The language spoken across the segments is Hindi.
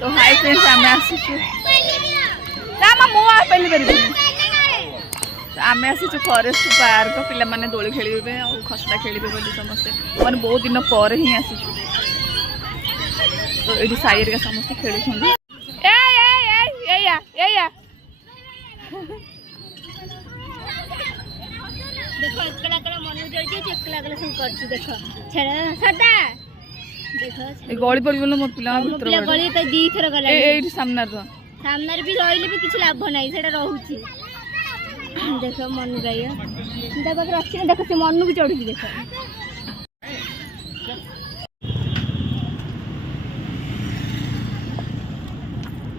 तो हाय फ्रेंड्स आम आसीचु ना मु पेली पारि आम आसीचु फॉरेस्ट पार्क पिला माने दोली खेलिबे आ खसडा खेलिबे बोली समस्ते माने बहुत दिन पर ही आसीचु तो ये साइड का समस्त खेलुं देखो एकला एकला मन जल्दी एकला एकला सब करछु देखो छड़ा सदा देखो ए गली पड़ी बोलो मो पिला भीतर गली त दी थर गला ए सामने भी रहिले भी किछ लाभ नाही सेटा रहउची देखो मन गाय देखो रक्षी देखो से मन भी चढ़ुची देखो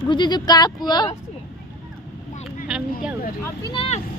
गुजु जो का पुआ हम क्या अविनाश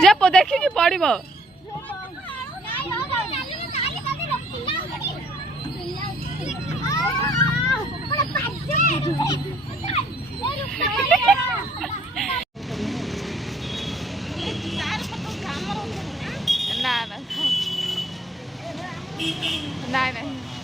जब देखिए पड़ो ना ना ना